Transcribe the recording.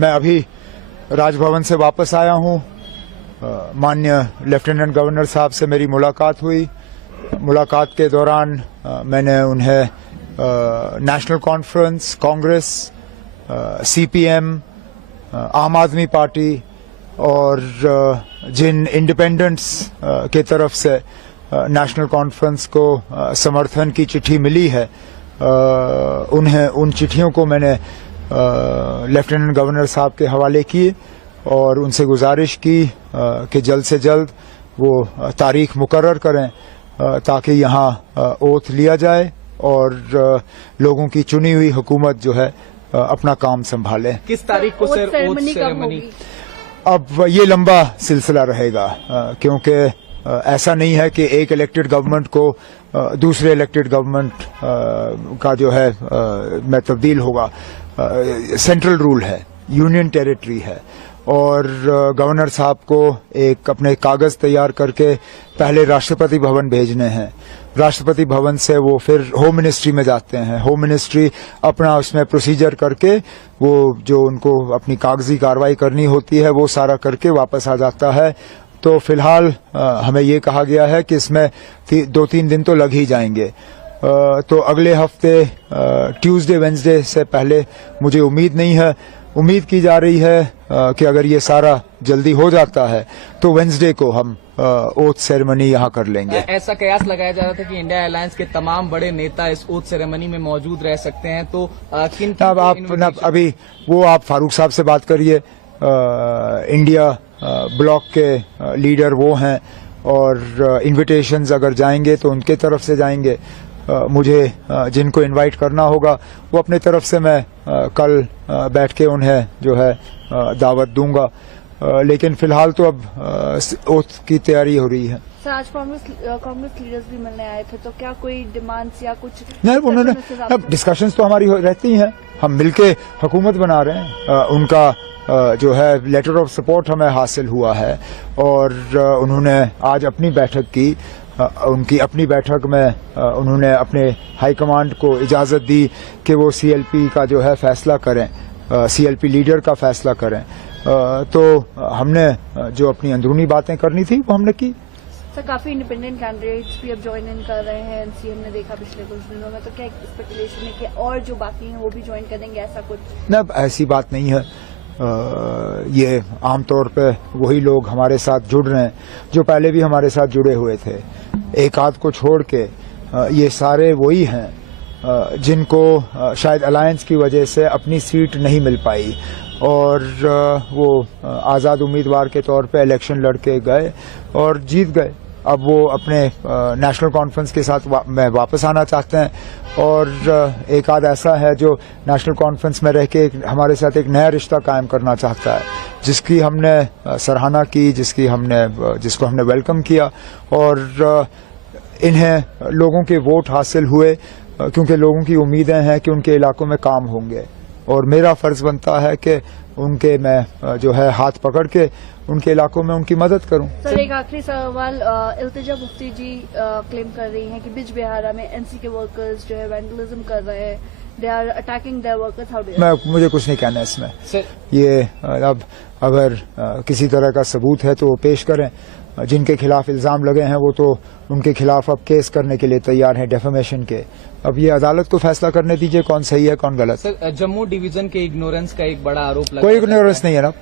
मैं अभी राजभवन से वापस आया हूं। माननीय लेफ्टिनेंट गवर्नर साहब से मेरी मुलाकात हुई। मुलाकात के दौरान मैंने उन्हें नेशनल कॉन्फ्रेंस, कांग्रेस, सीपीएम, आम आदमी पार्टी और जिन इंडिपेंडेंट्स के तरफ से नेशनल कॉन्फ्रेंस को समर्थन की चिट्ठी मिली है, उन चिट्ठियों को मैंने लेफ्टिनेंट गवर्नर साहब के हवाले किए और उनसे गुजारिश की कि जल्द से जल्द वो तारीख मुकर्रर करें ताकि यहाँ ओथ लिया जाए और लोगों की चुनी हुई हुकूमत जो है अपना काम संभाले। किस तारीख को सर ओथ सेरेमनी? अब ये लंबा सिलसिला रहेगा क्योंकि ऐसा नहीं है कि एक इलेक्टेड गवर्नमेंट को दूसरे इलेक्टेड गवर्नमेंट का जो है में तब्दील होगा। सेंट्रल रूल है, यूनियन टेरिटरी है और गवर्नर साहब को एक अपने कागज तैयार करके पहले राष्ट्रपति भवन भेजने हैं। राष्ट्रपति भवन से वो फिर होम मिनिस्ट्री में जाते हैं। होम मिनिस्ट्री अपना उसमें प्रोसीजर करके वो जो उनको अपनी कागजी कार्रवाई करनी होती है वो सारा करके वापस आ जाता है। तो फिलहाल हमें ये कहा गया है कि इसमें 2-3 दिन तो लग ही जाएंगे। तो अगले हफ्ते ट्यूसडे वेंसडे से पहले मुझे उम्मीद नहीं है। उम्मीद की जा रही है कि अगर ये सारा जल्दी हो जाता है तो वेंसडे को हम ओथ सेरेमनी यहाँ कर लेंगे। ऐसा कयास लगाया जा रहा था कि इंडिया अलायंस के तमाम बड़े नेता इस ओथ सेरेमनी में मौजूद रह सकते हैं, तो किन अब आप अभी वो आप फारूक साहब से बात करिए। इंडिया ब्लॉक के लीडर वो हैं और इन्विटेशंस अगर जाएंगे तो उनके तरफ से जाएंगे। मुझे जिनको इनवाइट करना होगा वो अपने तरफ से मैं कल बैठ के उन्हें जो है दावत दूंगा। लेकिन फिलहाल तो अब ओथ की तैयारी हो रही है। सर, आज कांग्रेस लीडर्स भी मिलने आए थे, तो क्या कोई डिमांड्स या कुछ? नहीं, उन्होंने अब डिस्कशंस तो हमारी रहती हैं, हम मिलके हुकूमत बना रहे हैं। उनका जो है लेटर ऑफ सपोर्ट हमें हासिल हुआ है और उन्होंने आज अपनी बैठक की। उनकी अपनी बैठक में उन्होंने अपने हाईकमांड को इजाजत दी कि वो सीएलपी का जो है फैसला करें, सीएलपी लीडर का फैसला करें। तो हमने जो अपनी अंदरूनी बातें करनी थी वो हमने की। सर, काफी इंडिपेंडेंट कैंडिडेट्स भी अब ज्वाइन इन कर रहे हैं एनसीए, हमने देखा पिछले कुछ दिनों में, तो क्या स्पेकुलेशन है कि और जो बाकी हैं वो भी ज्वाइन कर देंगे, ऐसा कुछ? न, ऐसी बात नहीं है। ये आमतौर पे वही लोग हमारे साथ जुड़ रहे हैं जो पहले भी हमारे साथ जुड़े हुए थे। एक आध को छोड़ के ये सारे वही हैं जिनको शायद अलायंस की वजह से अपनी सीट नहीं मिल पाई और वो आज़ाद उम्मीदवार के तौर पे इलेक्शन लड़के गए और जीत गए। अब वो अपने नेशनल कॉन्फ्रेंस के साथ में वापस आना चाहते हैं और एक आध ऐसा है जो नेशनल कॉन्फ्रेंस में रह के हमारे साथ एक नया रिश्ता कायम करना चाहता है, जिसकी हमने सराहना की, जिसको हमने वेलकम किया और इन्हें लोगों के वोट हासिल हुए क्योंकि लोगों की उम्मीदें हैं कि उनके इलाकों में काम होंगे और मेरा फर्ज बनता है कि उनके मैं जो है हाथ पकड़ के उनके इलाकों में उनकी मदद करूं। सर, एक आखिरी सवाल। इल्तिजा मुफ्ती जी क्लेम कर रही हैं कि बिज बिहारा में एनसी के वर्कर्स जो है वैंडलिज्म कर रहे हैं, they are attacking their workers. How do you? मुझे कुछ नहीं कहना इसमें। ये अब अगर किसी तरह का सबूत है तो वो पेश करें। जिनके खिलाफ इल्जाम लगे हैं वो तो उनके खिलाफ अब केस करने के लिए तैयार हैं, डेफेमेशन के। अब ये अदालत को फैसला करने दीजिए कौन सही है कौन गलत। सर, जम्मू डिवीजन के इग्नोरेंस का एक बड़ा आरोप लगा। कोई इग्नोरेंस नहीं है ना।